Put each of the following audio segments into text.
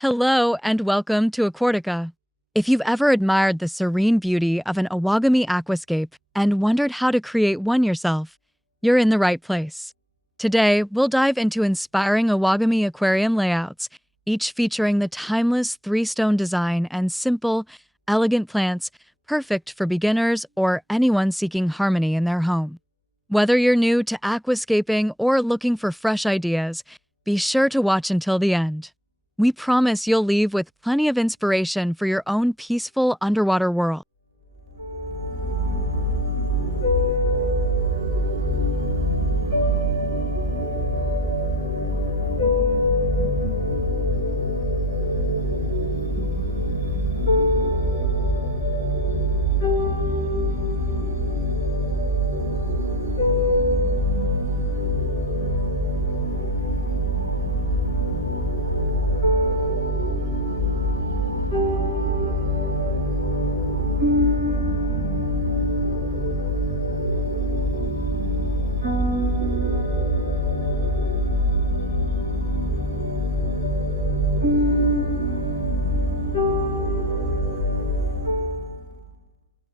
Hello and welcome to Aquartica. If you've ever admired the serene beauty of an Iwagumi aquascape and wondered how to create one yourself, you're in the right place. Today, we'll dive into inspiring Iwagumi Aquarium layouts, each featuring the timeless three-stone design and simple, elegant plants perfect for beginners or anyone seeking harmony in their home. Whether you're new to aquascaping or looking for fresh ideas, be sure to watch until the end. We promise you'll leave with plenty of inspiration for your own peaceful underwater world.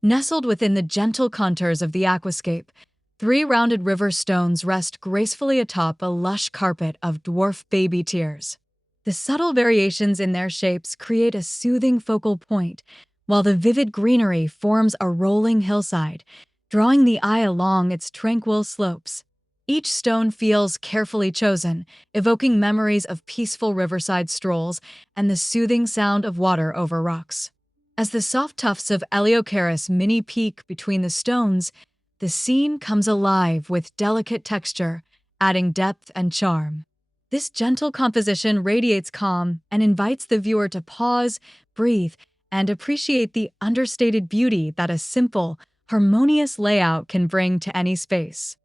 Nestled within the gentle contours of the aquascape, three rounded river stones rest gracefully atop a lush carpet of dwarf baby tears. The subtle variations in their shapes create a soothing focal point, while the vivid greenery forms a rolling hillside, drawing the eye along its tranquil slopes. Each stone feels carefully chosen, evoking memories of peaceful riverside strolls and the soothing sound of water over rocks. As the soft tufts of Eleocharis mini peek between the stones, the scene comes alive with delicate texture, adding depth and charm. This gentle composition radiates calm and invites the viewer to pause, breathe, and appreciate the understated beauty that a simple, harmonious layout can bring to any space.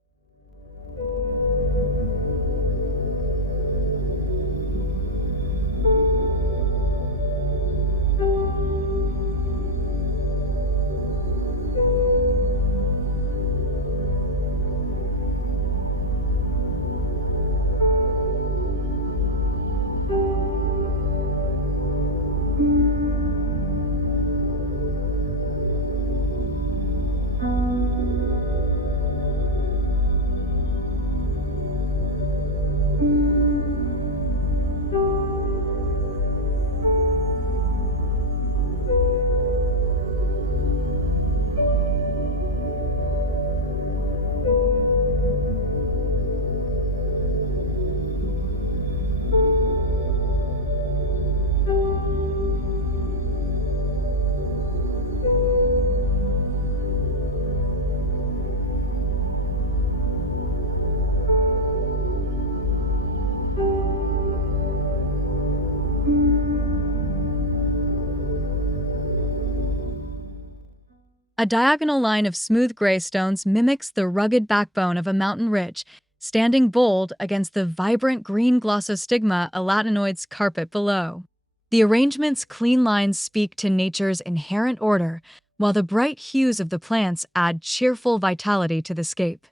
A diagonal line of smooth gray stones mimics the rugged backbone of a mountain ridge, standing bold against the vibrant green glossostigma elatinoids carpet below. The arrangement's clean lines speak to nature's inherent order, while the bright hues of the plants add cheerful vitality to the scape.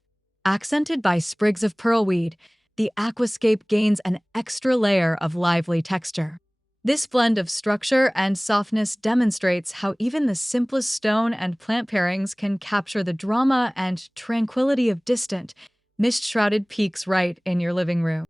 Accented by sprigs of pearlweed, the aquascape gains an extra layer of lively texture. This blend of structure and softness demonstrates how even the simplest stone and plant pairings can capture the drama and tranquility of distant, mist-shrouded peaks right in your living room.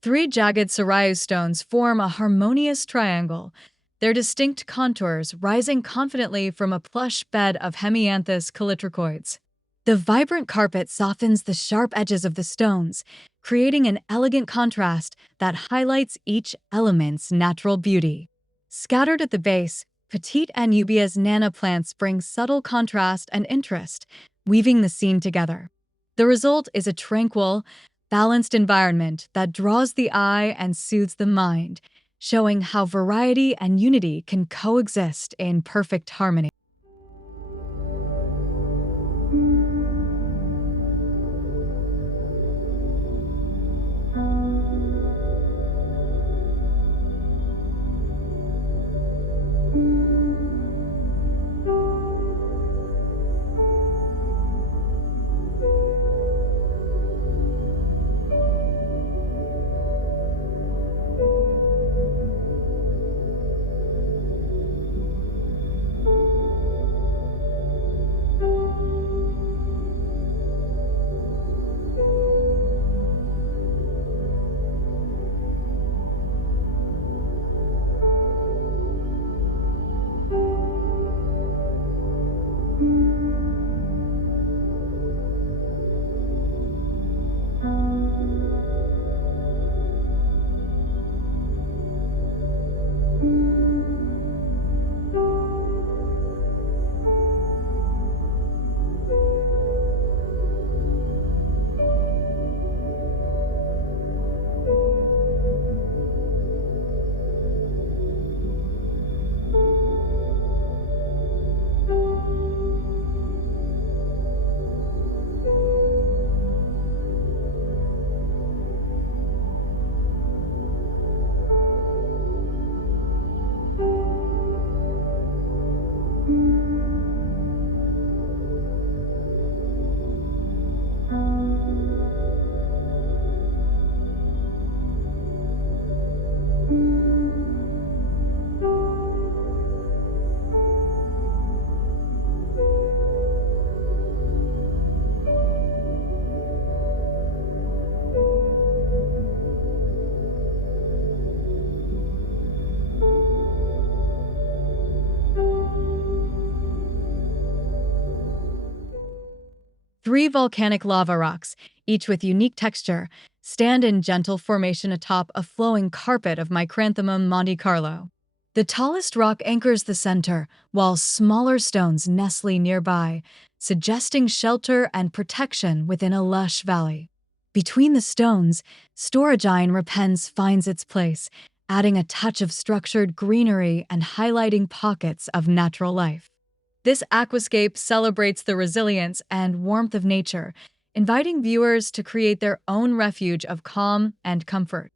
Three jagged Seiryu stones form a harmonious triangle, their distinct contours rising confidently from a plush bed of hemianthus calitricoids. The vibrant carpet softens the sharp edges of the stones, creating an elegant contrast that highlights each element's natural beauty. Scattered at the base, petite Anubias nana plants bring subtle contrast and interest, weaving the scene together. The result is a tranquil, balanced environment that draws the eye and soothes the mind, showing how variety and unity can coexist in perfect harmony. Three volcanic lava rocks, each with unique texture, stand in gentle formation atop a flowing carpet of Micranthemum Monte Carlo. The tallest rock anchors the center, while smaller stones nestle nearby, suggesting shelter and protection within a lush valley. Between the stones, Storagine repens finds its place, adding a touch of structured greenery and highlighting pockets of natural life. This aquascape celebrates the resilience and warmth of nature, inviting viewers to create their own refuge of calm and comfort.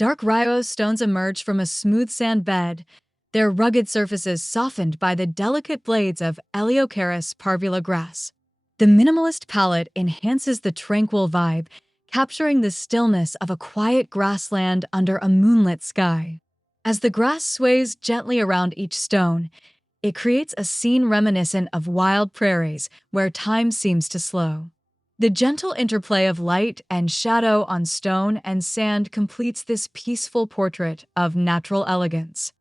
Dark Ryuoh stones emerge from a smooth sand bed, their rugged surfaces softened by the delicate blades of Eleocharis parvula grass. The minimalist palette enhances the tranquil vibe, capturing the stillness of a quiet grassland under a moonlit sky. As the grass sways gently around each stone, it creates a scene reminiscent of wild prairies where time seems to slow. The gentle interplay of light and shadow on stone and sand completes this peaceful portrait of natural elegance.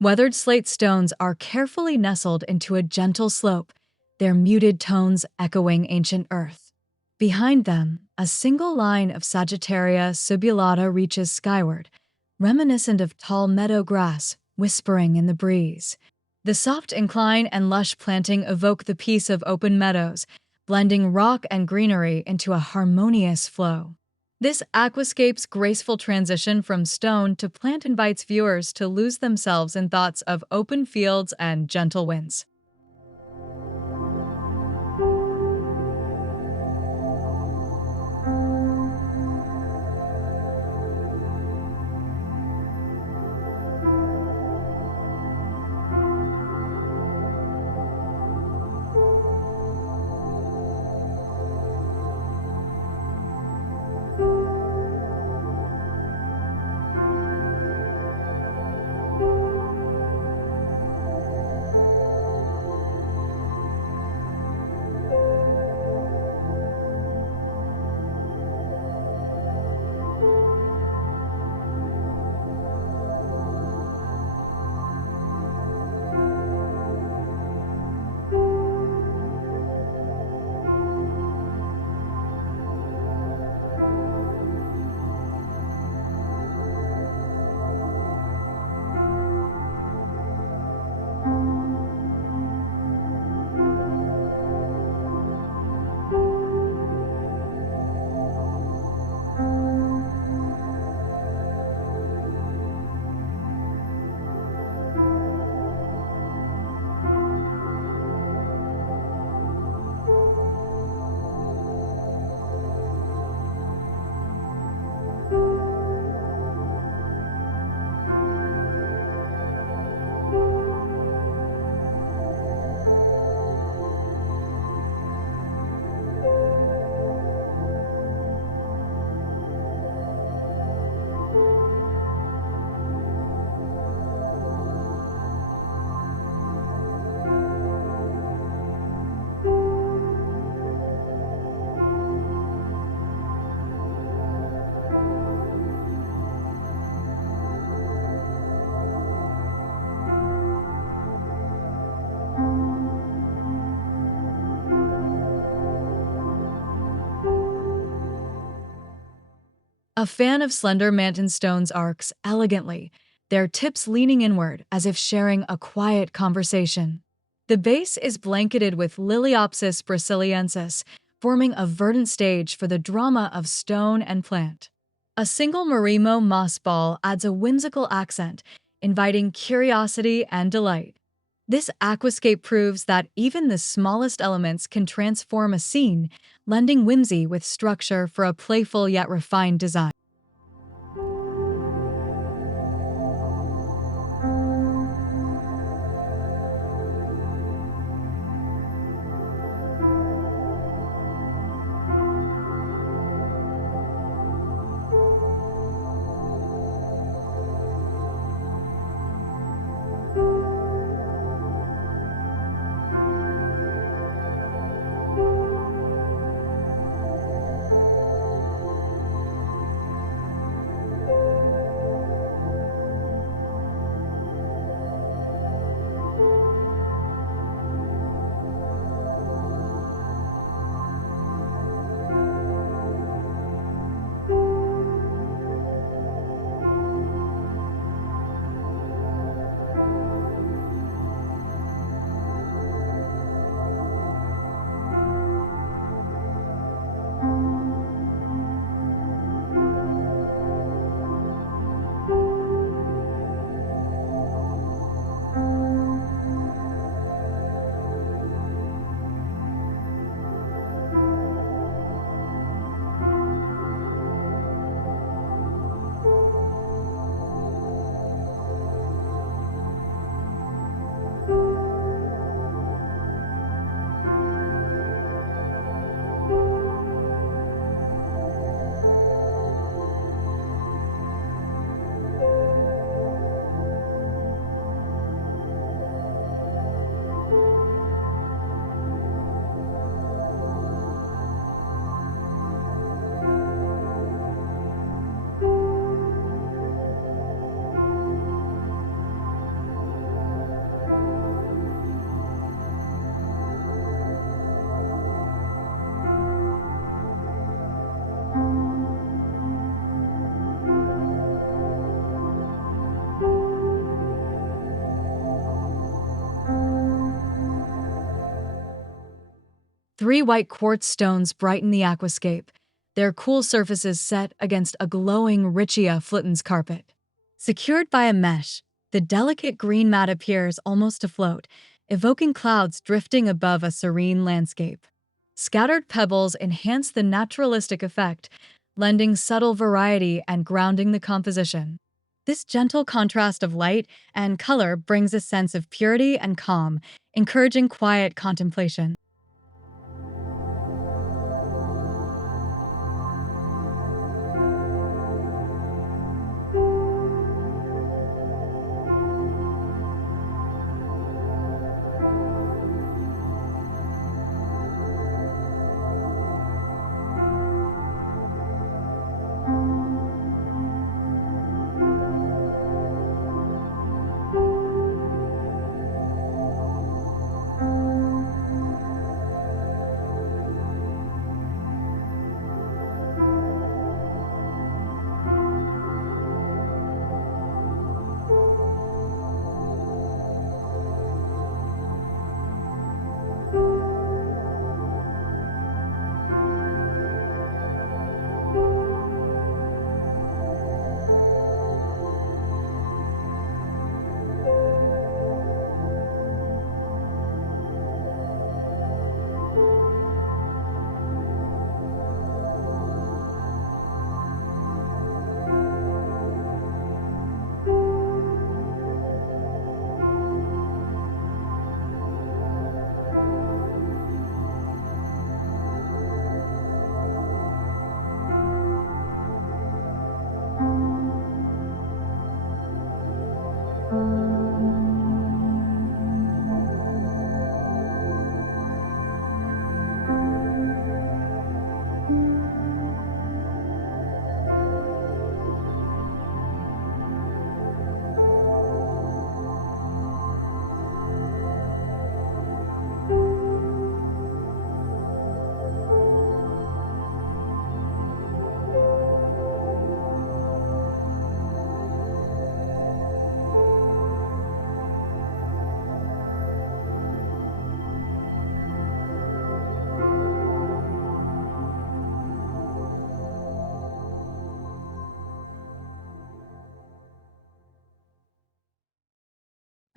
Weathered slate stones are carefully nestled into a gentle slope, their muted tones echoing ancient earth. Behind them, a single line of Sagittaria subulata reaches skyward, reminiscent of tall meadow grass whispering in the breeze. The soft incline and lush planting evoke the peace of open meadows, blending rock and greenery into a harmonious flow. This aquascape's graceful transition from stone to plant invites viewers to lose themselves in thoughts of open fields and gentle winds. A fan of slender Manten stones arcs elegantly, their tips leaning inward as if sharing a quiet conversation. The base is blanketed with Liliopsis brasiliensis, forming a verdant stage for the drama of stone and plant. A single Marimo moss ball adds a whimsical accent, inviting curiosity and delight. This aquascape proves that even the smallest elements can transform a scene, lending whimsy with structure for a playful yet refined design. Three white quartz stones brighten the aquascape, their cool surfaces set against a glowing Ryuoh Flitton's carpet. Secured by a mesh, the delicate green mat appears almost afloat, evoking clouds drifting above a serene landscape. Scattered pebbles enhance the naturalistic effect, lending subtle variety and grounding the composition. This gentle contrast of light and color brings a sense of purity and calm, encouraging quiet contemplation.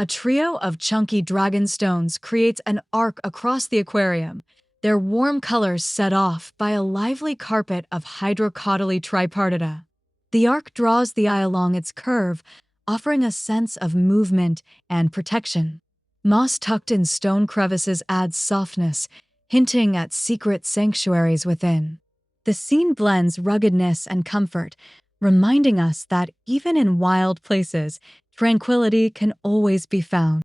A trio of chunky dragon stones creates an arc across the aquarium, their warm colors set off by a lively carpet of hydrocotyl tripartita. The arc draws the eye along its curve, offering a sense of movement and protection. Moss tucked in stone crevices adds softness, hinting at secret sanctuaries within. The scene blends ruggedness and comfort, reminding us that even in wild places, tranquility can always be found.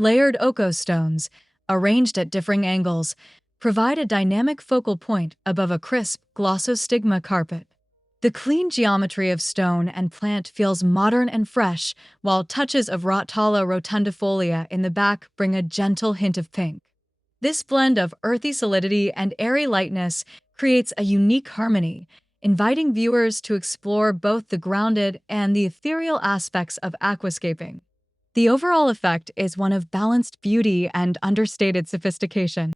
Layered Ohko stones, arranged at differing angles, provide a dynamic focal point above a crisp glossostigma carpet. The clean geometry of stone and plant feels modern and fresh, while touches of Rotala rotundifolia in the back bring a gentle hint of pink. This blend of earthy solidity and airy lightness creates a unique harmony, inviting viewers to explore both the grounded and the ethereal aspects of aquascaping. The overall effect is one of balanced beauty and understated sophistication.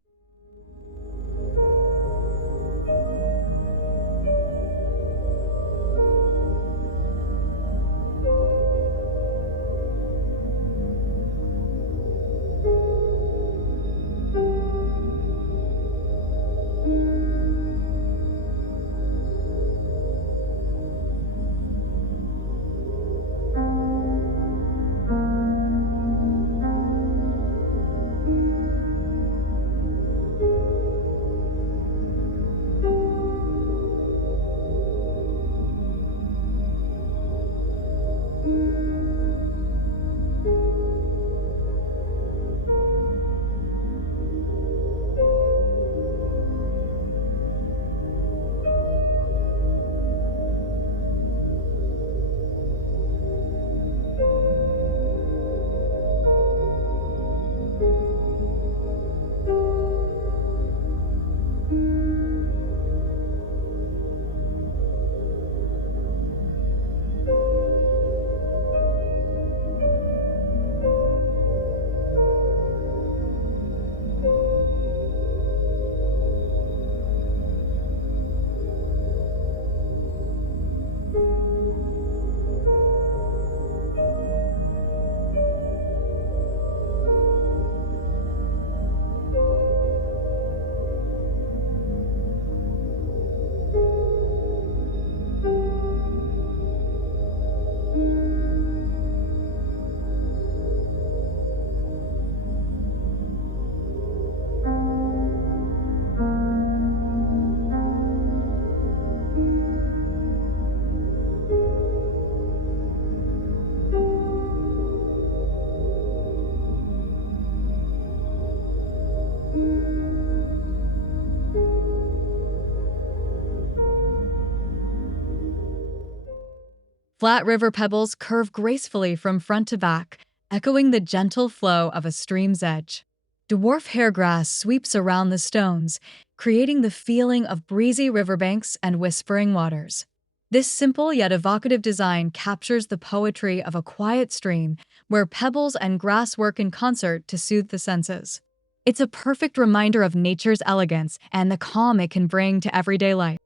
Flat river pebbles curve gracefully from front to back, echoing the gentle flow of a stream's edge. Dwarf hairgrass sweeps around the stones, creating the feeling of breezy riverbanks and whispering waters. This simple yet evocative design captures the poetry of a quiet stream where pebbles and grass work in concert to soothe the senses. It's a perfect reminder of nature's elegance and the calm it can bring to everyday life.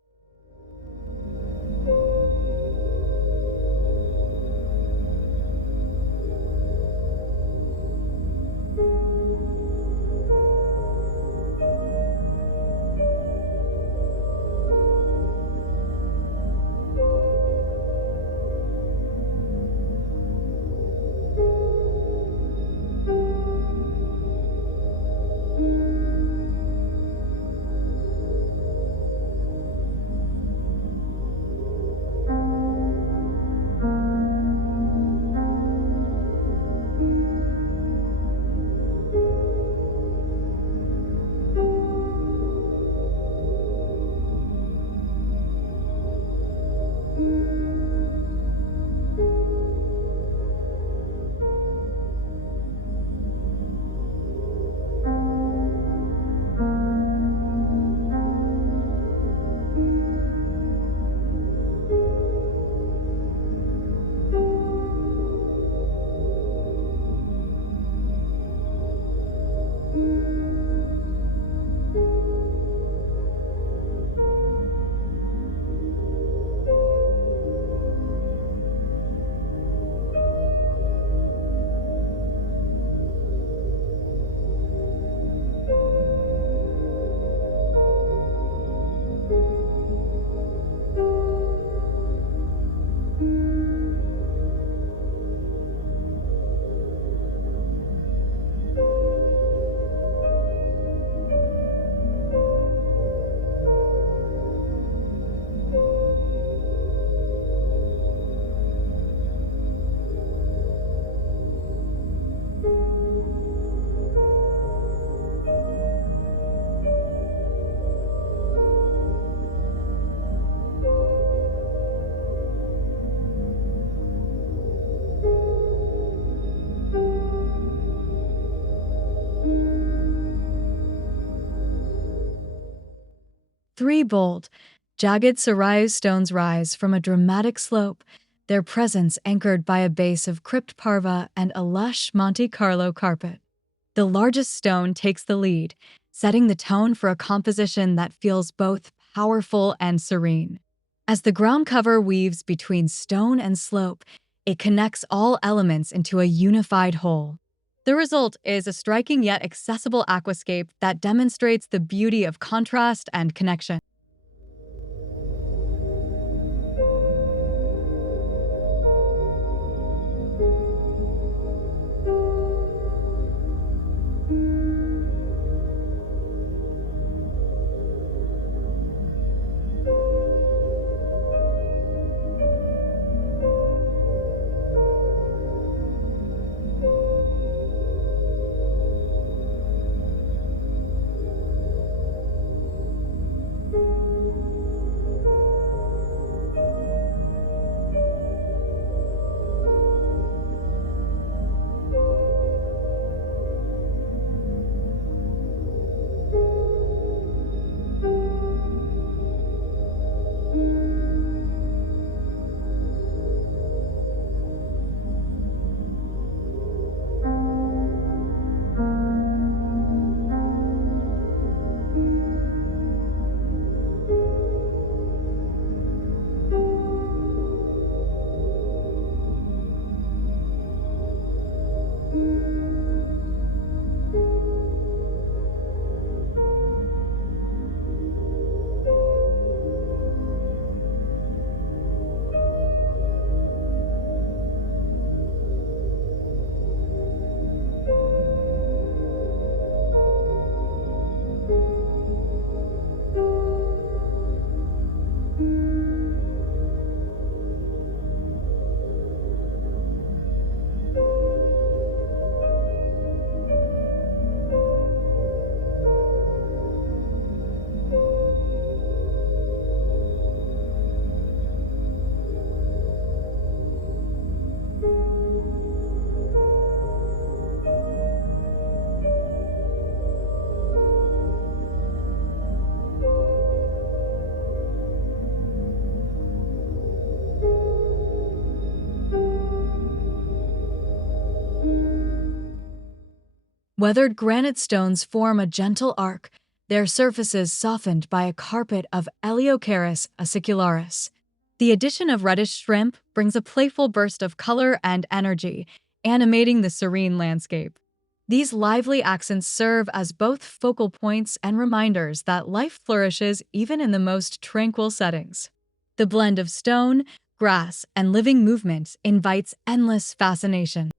Three bold, jagged Seiryu stones rise from a dramatic slope, their presence anchored by a base of crypt parva and a lush Monte Carlo carpet. The largest stone takes the lead, setting the tone for a composition that feels both powerful and serene. As the ground cover weaves between stone and slope, it connects all elements into a unified whole. The result is a striking yet accessible aquascape that demonstrates the beauty of contrast and connection. Weathered granite stones form a gentle arc, their surfaces softened by a carpet of Eleocharis acicularis. The addition of reddish shrimp brings a playful burst of color and energy, animating the serene landscape. These lively accents serve as both focal points and reminders that life flourishes even in the most tranquil settings. The blend of stone, grass, and living movement invites endless fascination.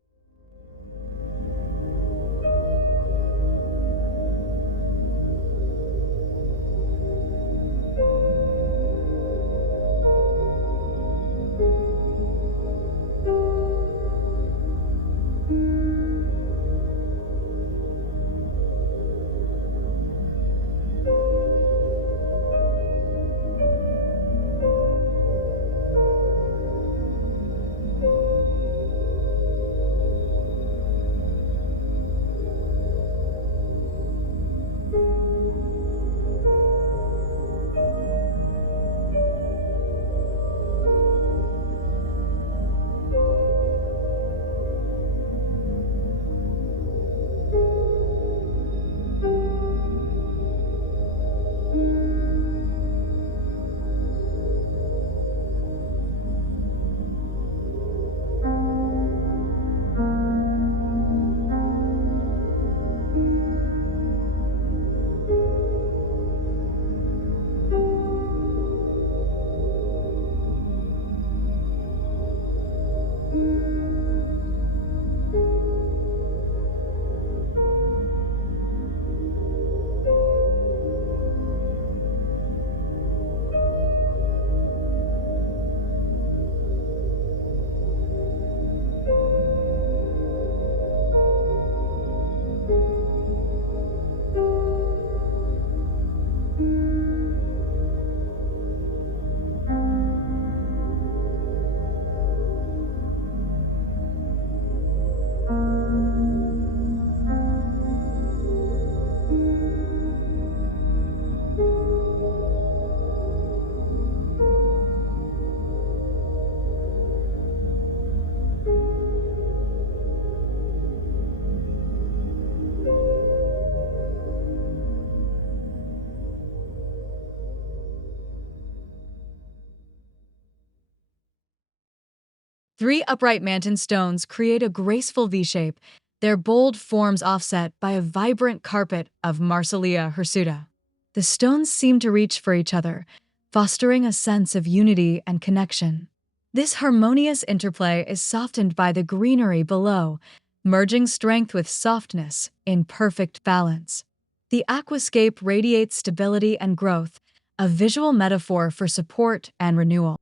Three upright Manten stones create a graceful V-shape, their bold forms offset by a vibrant carpet of Marsilea hirsuta. The stones seem to reach for each other, fostering a sense of unity and connection. This harmonious interplay is softened by the greenery below, merging strength with softness in perfect balance. The aquascape radiates stability and growth, a visual metaphor for support and renewal.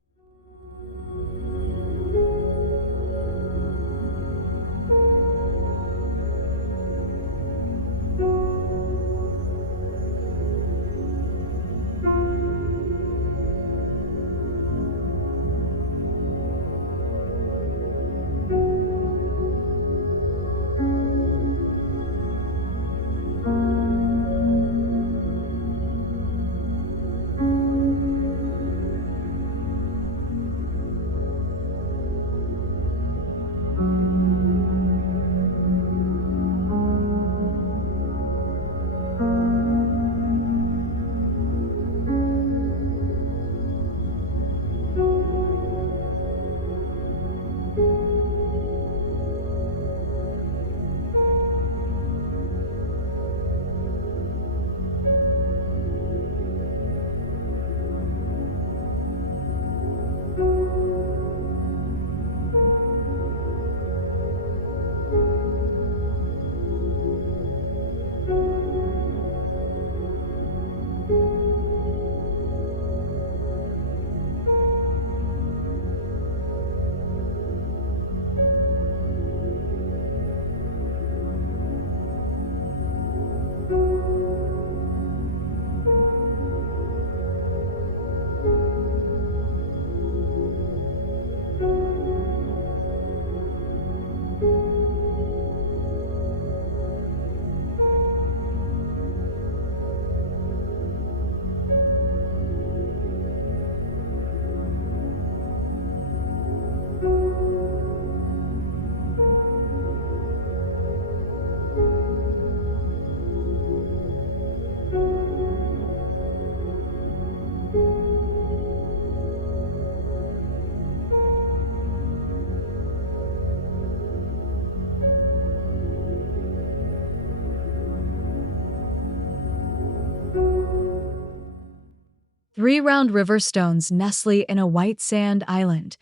Three round river stones nestle in a white sand island,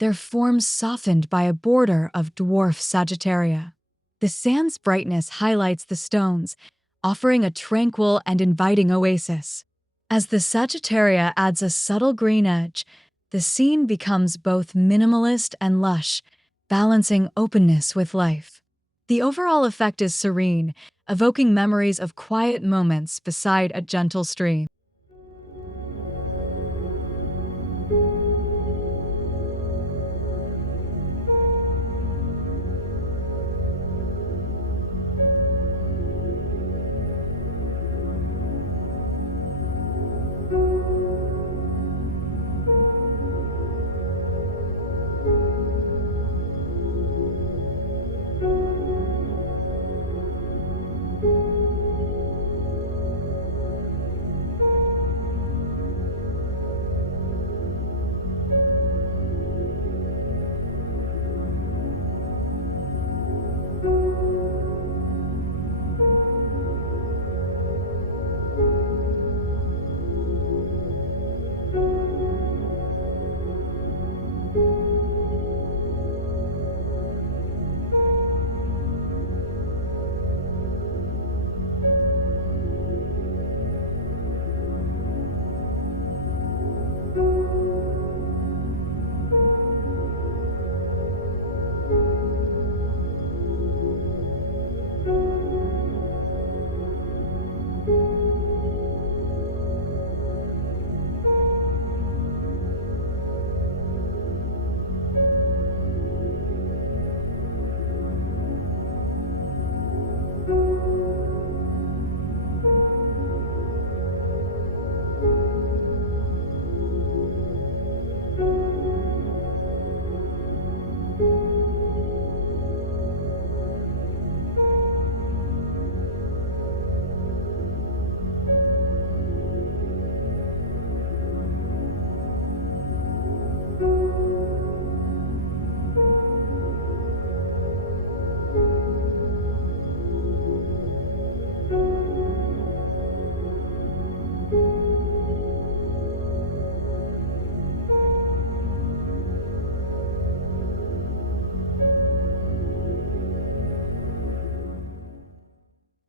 their forms softened by a border of dwarf Sagittaria. The sand's brightness highlights the stones, offering a tranquil and inviting oasis. As the Sagittaria adds a subtle green edge, the scene becomes both minimalist and lush, balancing openness with life. The overall effect is serene, evoking memories of quiet moments beside a gentle stream.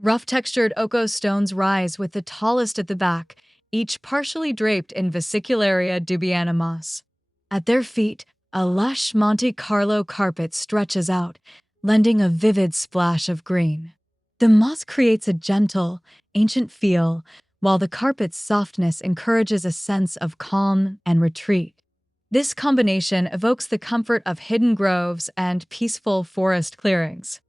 Rough-textured Ohko stones rise with the tallest at the back, each partially draped in Vesicularia dubiana moss. At their feet, a lush Monte Carlo carpet stretches out, lending a vivid splash of green. The moss creates a gentle, ancient feel, while the carpet's softness encourages a sense of calm and retreat. This combination evokes the comfort of hidden groves and peaceful forest clearings.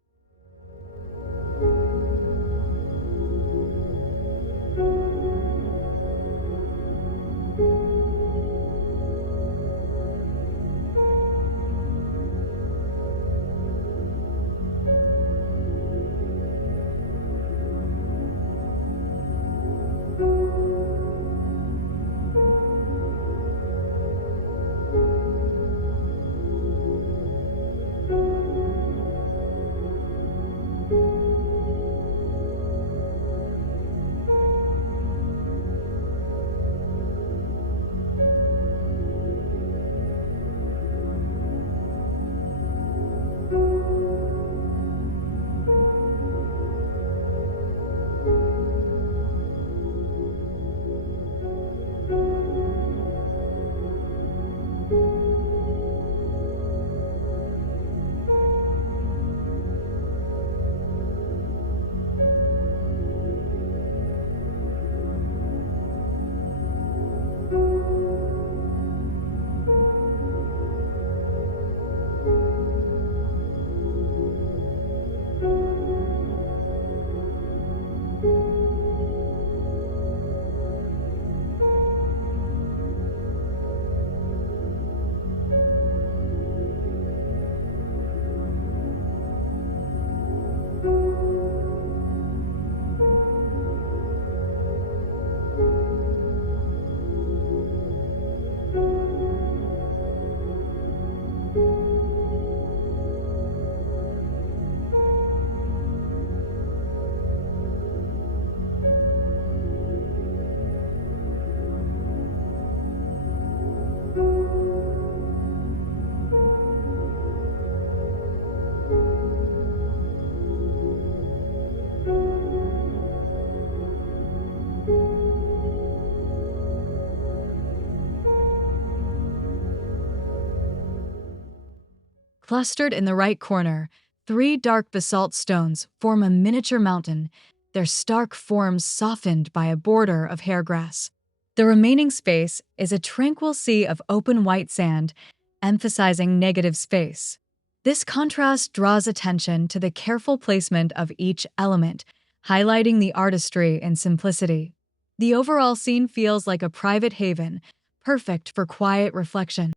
Clustered in the right corner, 3 dark basalt stones form a miniature mountain, their stark forms softened by a border of hairgrass. The remaining space is a tranquil sea of open white sand, emphasizing negative space. This contrast draws attention to the careful placement of each element, highlighting the artistry and simplicity. The overall scene feels like a private haven, perfect for quiet reflection.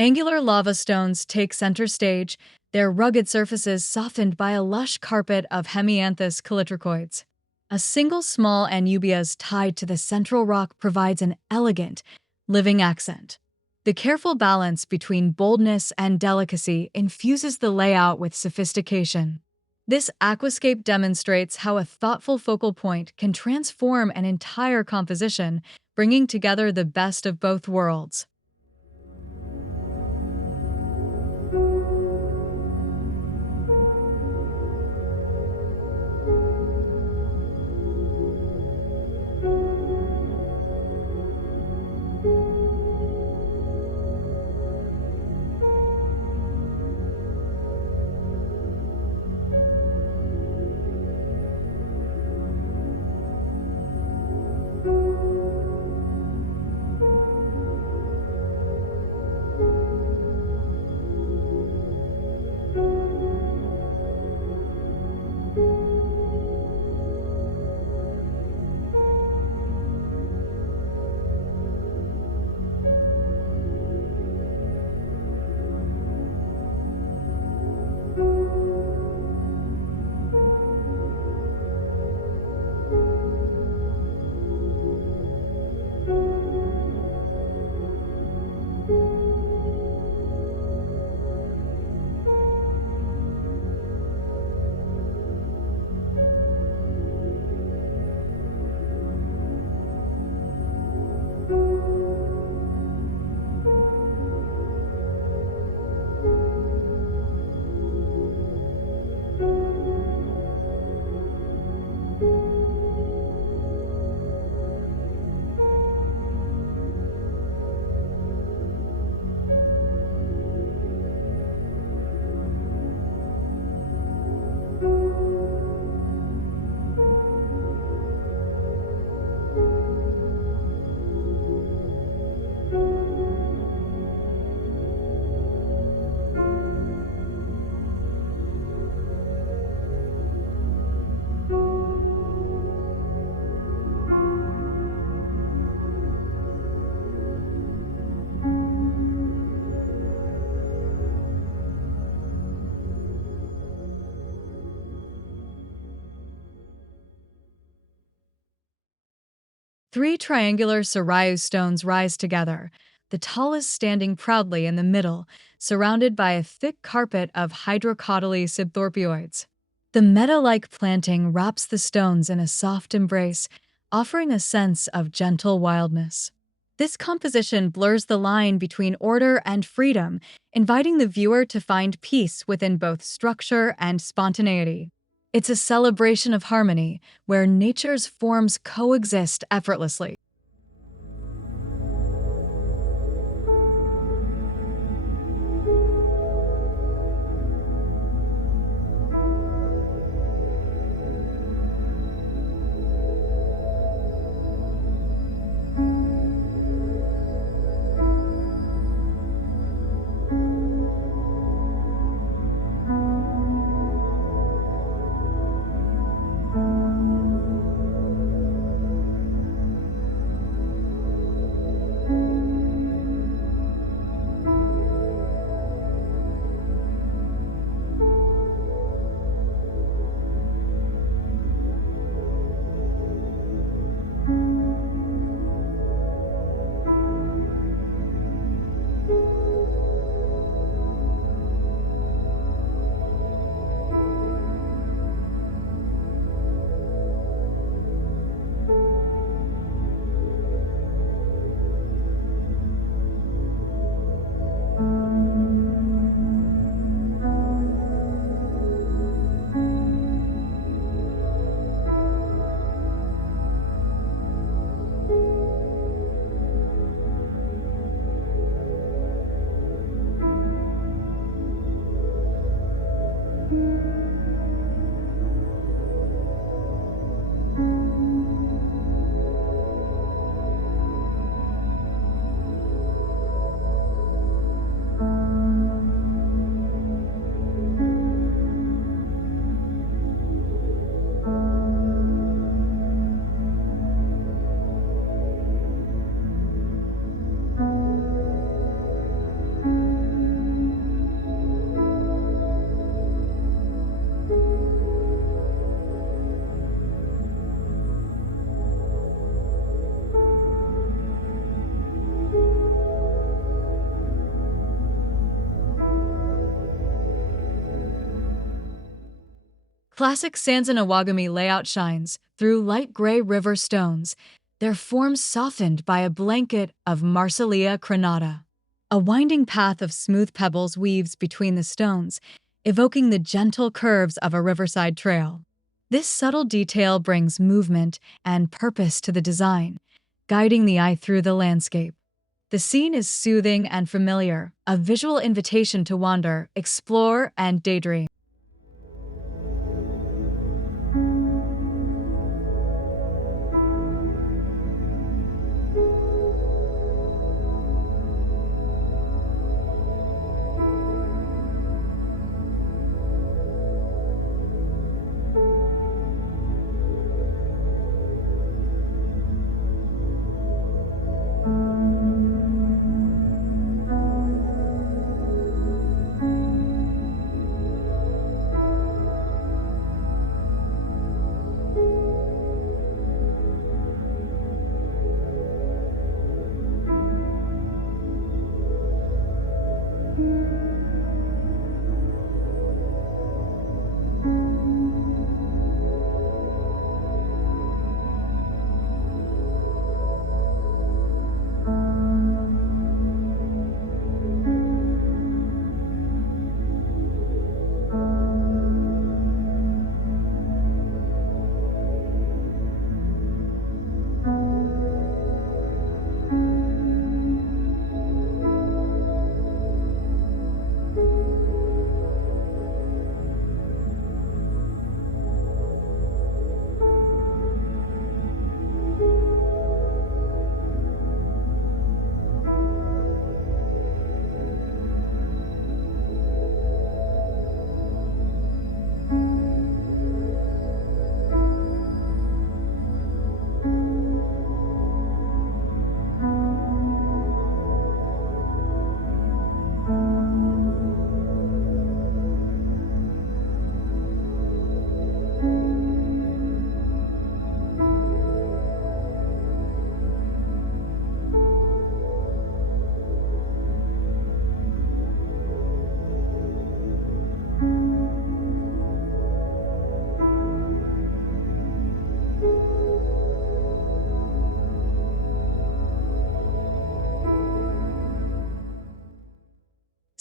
Angular lava stones take center stage, their rugged surfaces softened by a lush carpet of hemianthus calitricoids. A single small anubias tied to the central rock provides an elegant, living accent. The careful balance between boldness and delicacy infuses the layout with sophistication. This aquascape demonstrates how a thoughtful focal point can transform an entire composition, bringing together the best of both worlds. Three triangular Seiryu stones rise together, the tallest standing proudly in the middle, surrounded by a thick carpet of hydrocotyledonous subthorpioids. The meadow-like planting wraps the stones in a soft embrace, offering a sense of gentle wildness. This composition blurs the line between order and freedom, inviting the viewer to find peace within both structure and spontaneity. It's a celebration of harmony, where nature's forms coexist effortlessly. Classic Sanzon Iwagumi layout shines through light gray river stones, their forms softened by a blanket of Marsilea crenata. A winding path of smooth pebbles weaves between the stones, evoking the gentle curves of a riverside trail. This subtle detail brings movement and purpose to the design, guiding the eye through the landscape. The scene is soothing and familiar, a visual invitation to wander, explore, and daydream.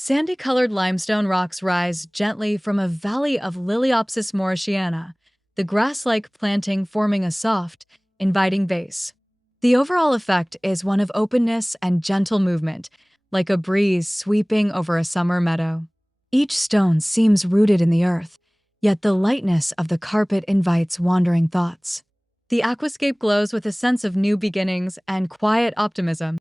Sandy-colored limestone rocks rise gently from a valley of Liliopsis mauritiana, the grass-like planting forming a soft, inviting base. The overall effect is one of openness and gentle movement, like a breeze sweeping over a summer meadow. Each stone seems rooted in the earth, yet the lightness of the carpet invites wandering thoughts. The aquascape glows with a sense of new beginnings and quiet optimism.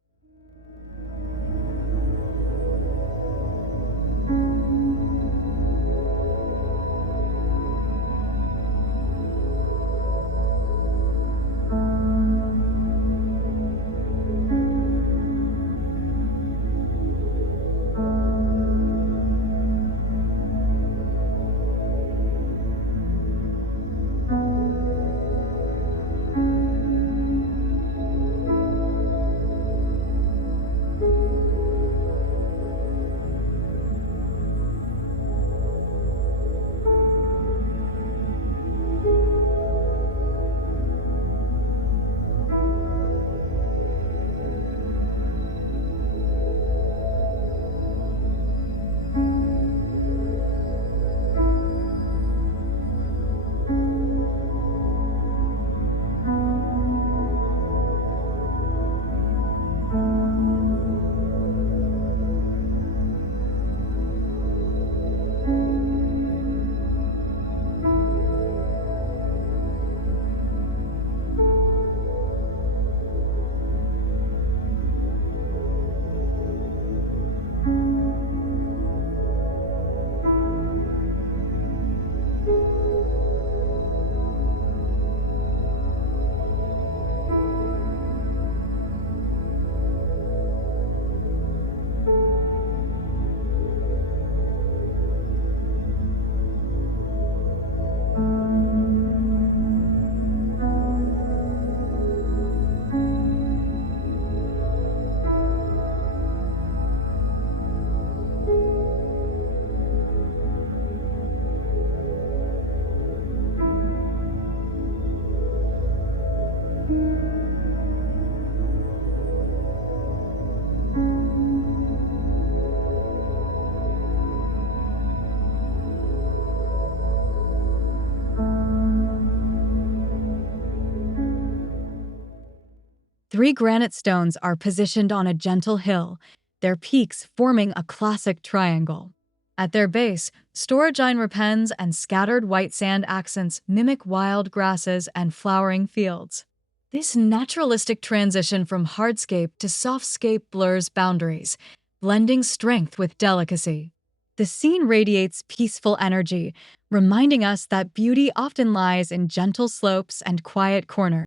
Three granite stones are positioned on a gentle hill, their peaks forming a classic triangle. At their base, storagine repens and scattered white sand accents mimic wild grasses and flowering fields. This naturalistic transition from hardscape to softscape blurs boundaries, blending strength with delicacy. The scene radiates peaceful energy, reminding us that beauty often lies in gentle slopes and quiet corners.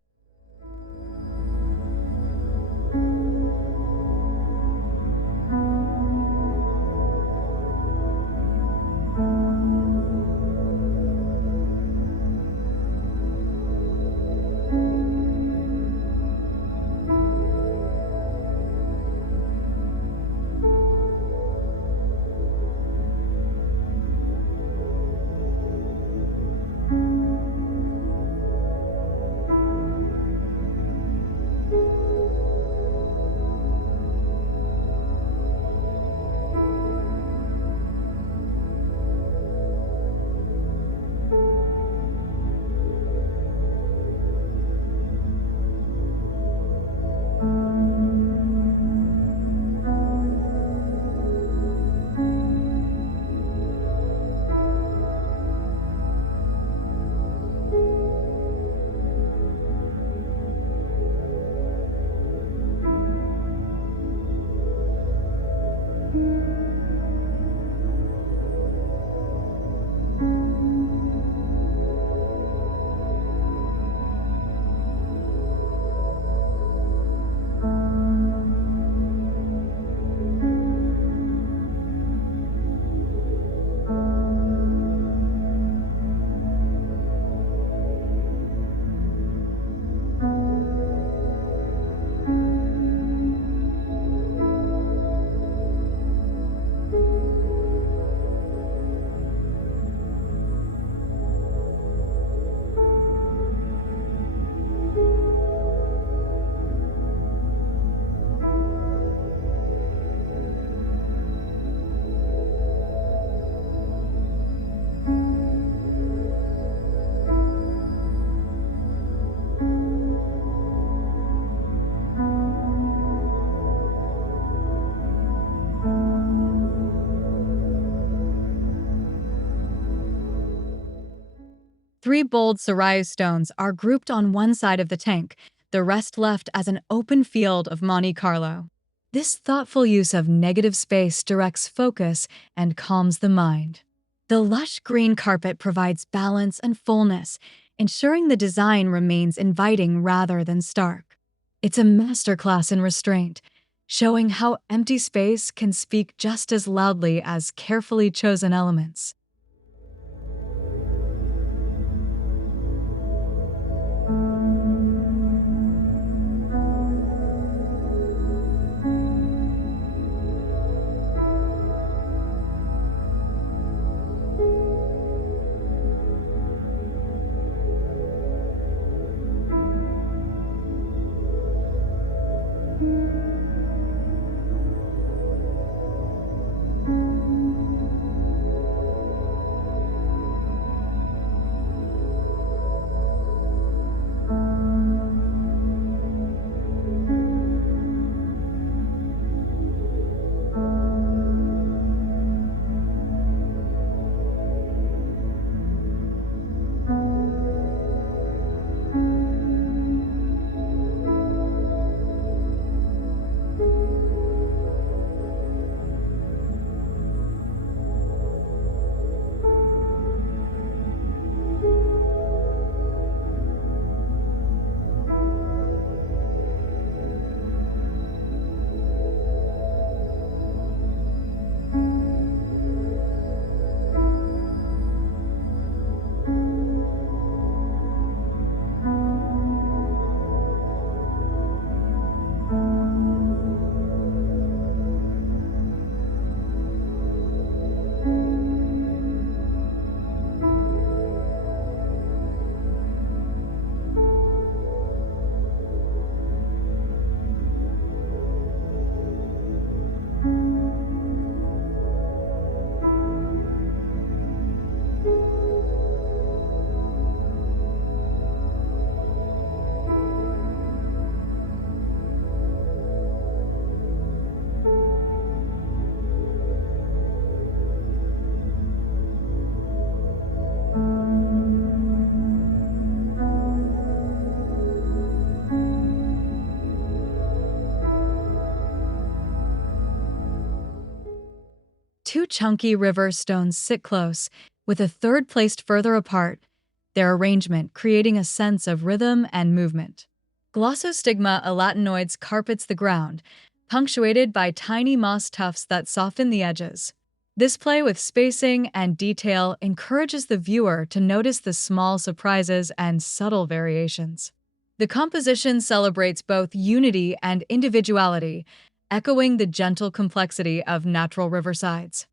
Three bold Seiryu stones are grouped on one side of the tank, the rest left as an open field of Monte Carlo. This thoughtful use of negative space directs focus and calms the mind. The lush green carpet provides balance and fullness, ensuring the design remains inviting rather than stark. It's a masterclass in restraint, showing how empty space can speak just as loudly as carefully chosen elements. Two chunky river stones sit close, with a third placed further apart, their arrangement creating a sense of rhythm and movement. Glossostigma elatinoids carpets the ground, punctuated by tiny moss tufts that soften the edges. This play with spacing and detail encourages the viewer to notice the small surprises and subtle variations. The composition celebrates both unity and individuality, echoing the gentle complexity of natural riversides.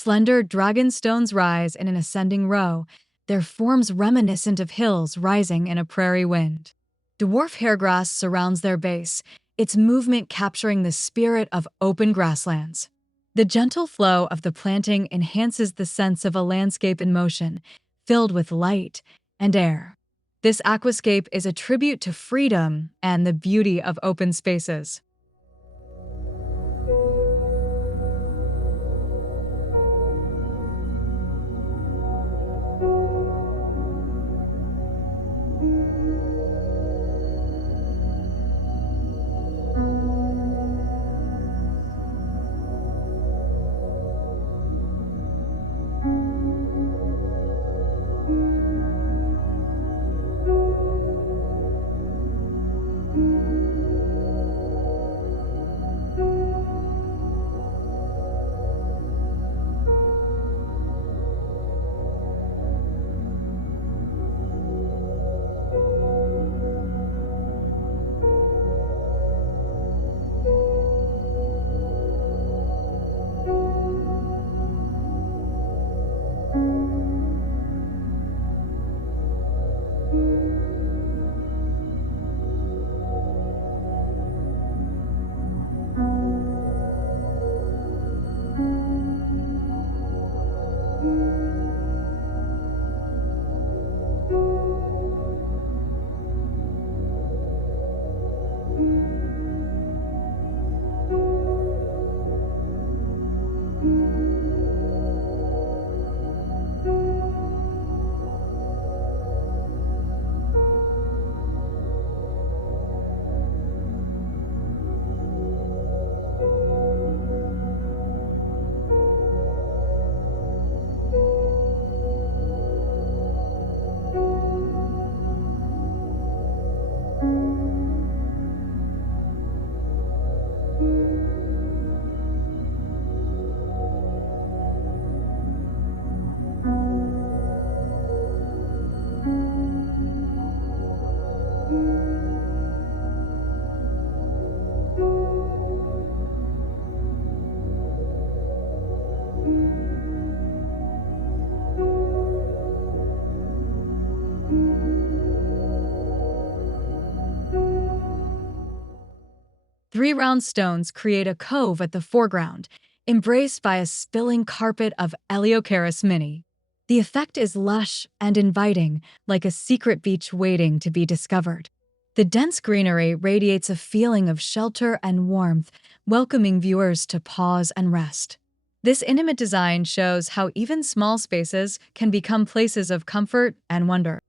Slender dragonstones rise in an ascending row, their forms reminiscent of hills rising in a prairie wind. Dwarf hairgrass surrounds their base, its movement capturing the spirit of open grasslands. The gentle flow of the planting enhances the sense of a landscape in motion, filled with light and air. This aquascape is a tribute to freedom and the beauty of open spaces. Three round stones create a cove at the foreground, embraced by a spilling carpet of Eleocharis mini. The effect is lush and inviting, like a secret beach waiting to be discovered. The dense greenery radiates a feeling of shelter and warmth, welcoming viewers to pause and rest. This intimate design shows how even small spaces can become places of comfort and wonder.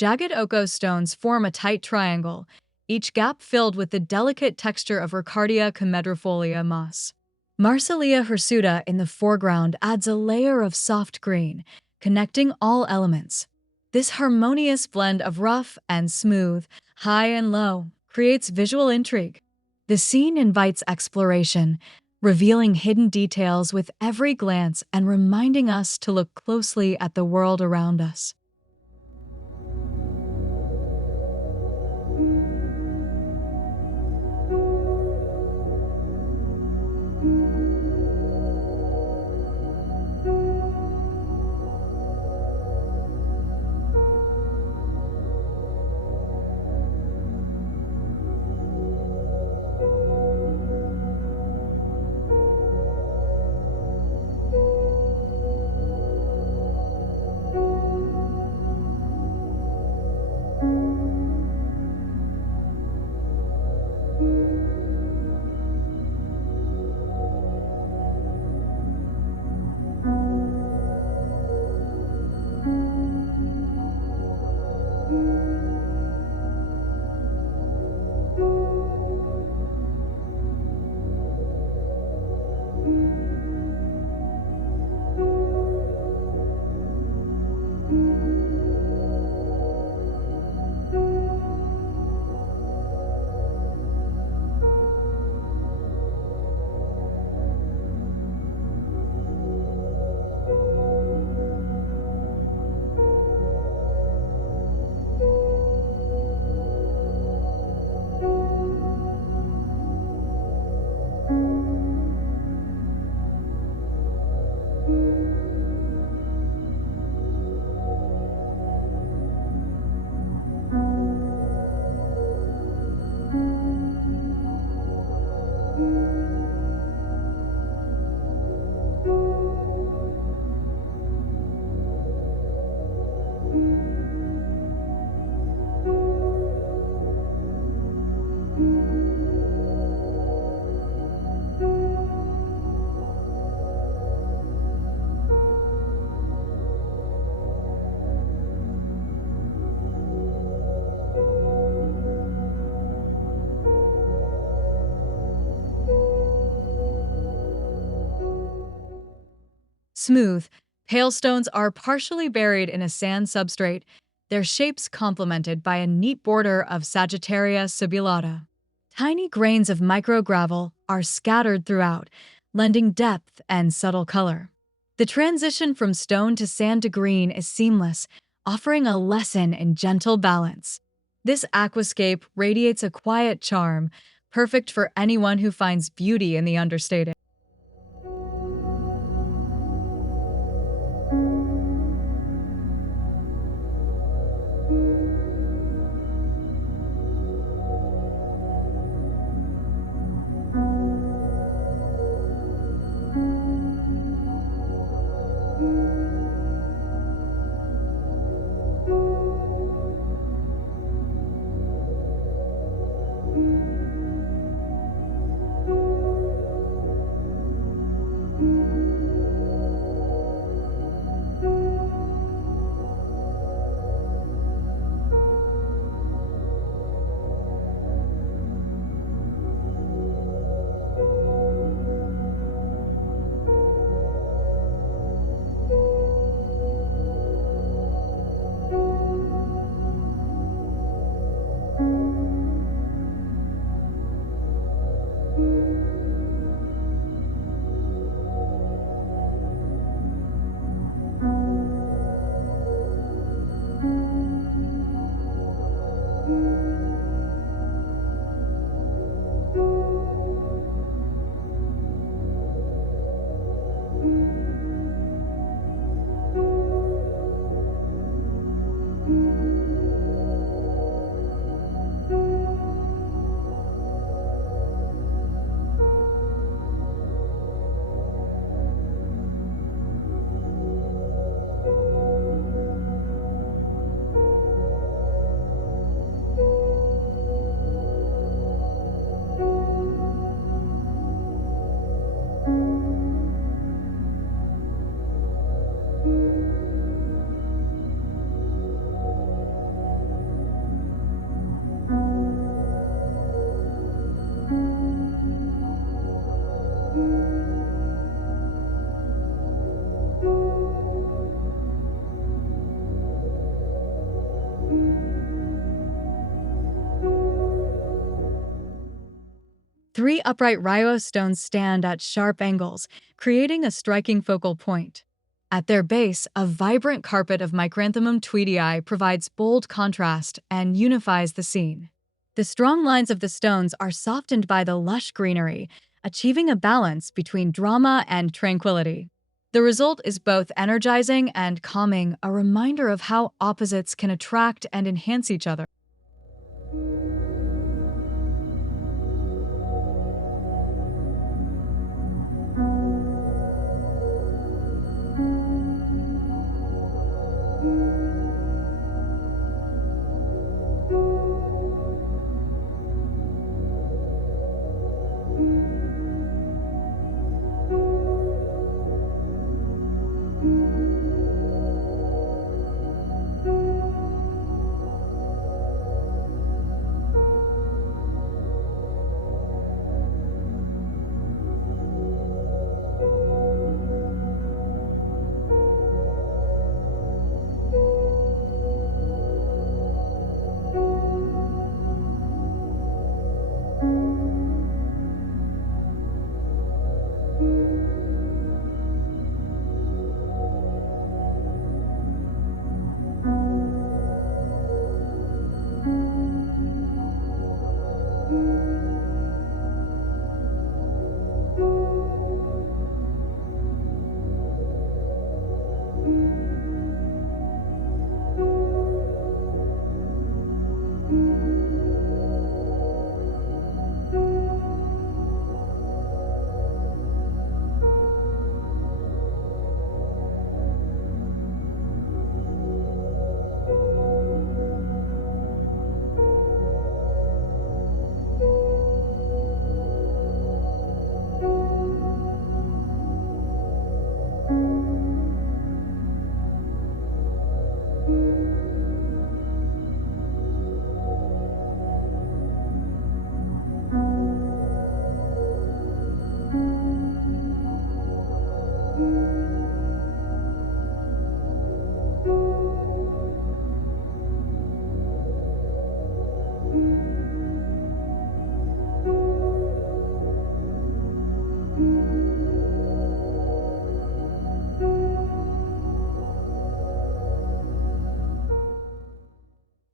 Jagged Ohko stones form a tight triangle, each gap filled with the delicate texture of Riccardia comedrifolia moss. Marsilia hirsuta in the foreground adds a layer of soft green, connecting all elements. This harmonious blend of rough and smooth, high and low, creates visual intrigue. The scene invites exploration, revealing hidden details with every glance and reminding us to look closely at the world around us. Smooth, pale stones are partially buried in a sand substrate, their shapes complemented by a neat border of Sagittaria subulata. Tiny grains of microgravel are scattered throughout, lending depth and subtle color. The transition from stone to sand to green is seamless, offering a lesson in gentle balance. This aquascape radiates a quiet charm, perfect for anyone who finds beauty in the understated. 3 upright Ryuoh stones stand at sharp angles, creating a striking focal point. At their base, a vibrant carpet of Micranthemum tweedii provides bold contrast and unifies the scene. The strong lines of the stones are softened by the lush greenery, achieving a balance between drama and tranquility. The result is both energizing and calming, a reminder of how opposites can attract and enhance each other.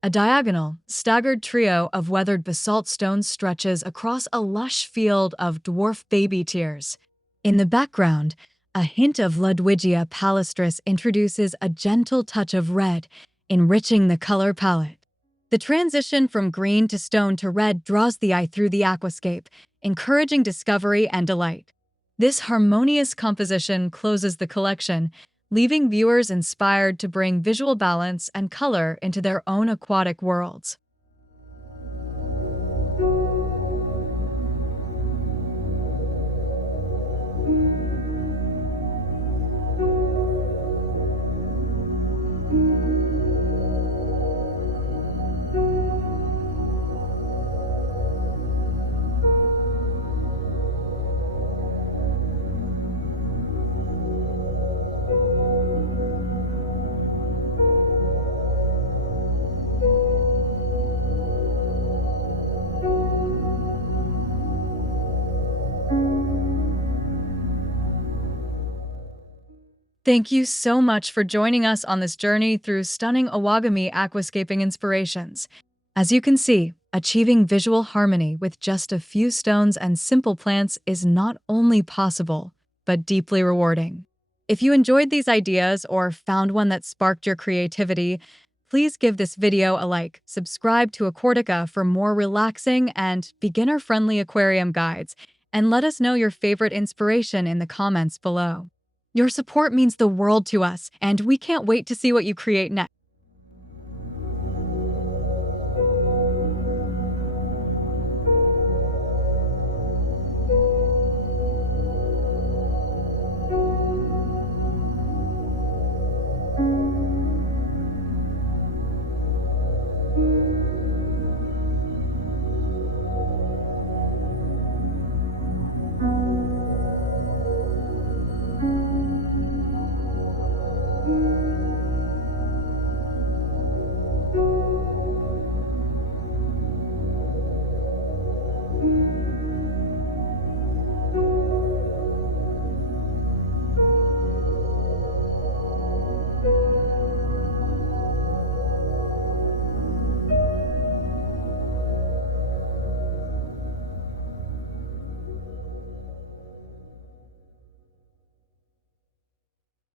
A diagonal, staggered trio of weathered basalt stones stretches across a lush field of dwarf baby tears. In the background, a hint of Ludwigia palustris introduces a gentle touch of red, enriching the color palette. The transition from green to stone to red draws the eye through the aquascape, encouraging discovery and delight. This harmonious composition closes the collection, leaving viewers inspired to bring visual balance and color into their own aquatic worlds. Thank you so much for joining us on this journey through stunning Iwagumi aquascaping inspirations. As you can see, achieving visual harmony with just a few stones and simple plants is not only possible, but deeply rewarding. If you enjoyed these ideas or found one that sparked your creativity, please give this video a like, subscribe to Aquartica for more relaxing and beginner-friendly aquarium guides, and let us know your favorite inspiration in the comments below. Your support means the world to us, and we can't wait to see what you create next.